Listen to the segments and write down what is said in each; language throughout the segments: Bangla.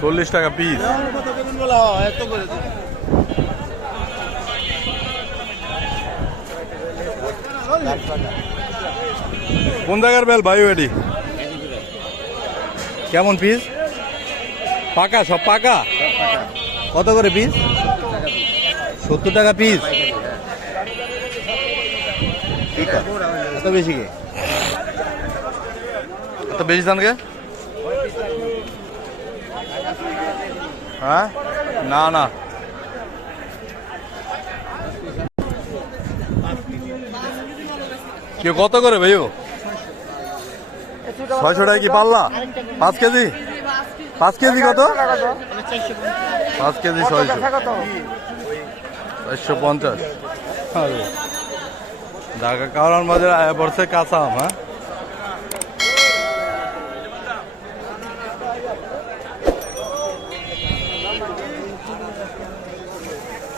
40 টাকা পিস। কোন জায়গার বেল ভাই এটি? কেমন পিস? পাকা, সব পাকা। কত করে পিস? 70 টাকা পিস। এত বেশি কে? এত বেশি দাম কে? হ্যাঁ, না না, কেউ কত করে ভাইও? 600 টাকা কি পাল্লা? 5 কেজি? 5 কেজি কত? 5 কেজি 600, 450। ঢাকা কারণ বাজার পড়ছে কাঁচা আম। হ্যাঁ,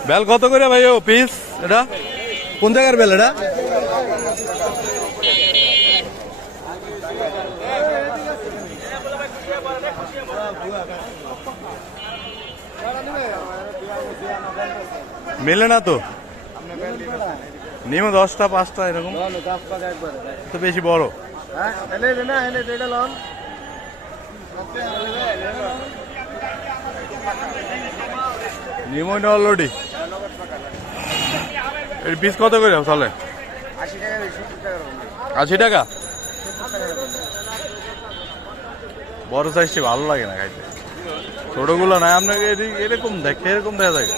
বেল কত করে ভাই ও পিস? এটা কোন জায়গার বেল? এটা মেলে না তো, নিম 10টা 5টা এরকম তো, বেশি বড়। নিমই না অলরেডি। এর পিস কত করে তাহলে? 80 টাকা। বড় সাইজটি ভালো লাগে না খাইতে, ছোটগুলো নাই আপনাকে এরকম দেখে, এরকম দেখা যায়।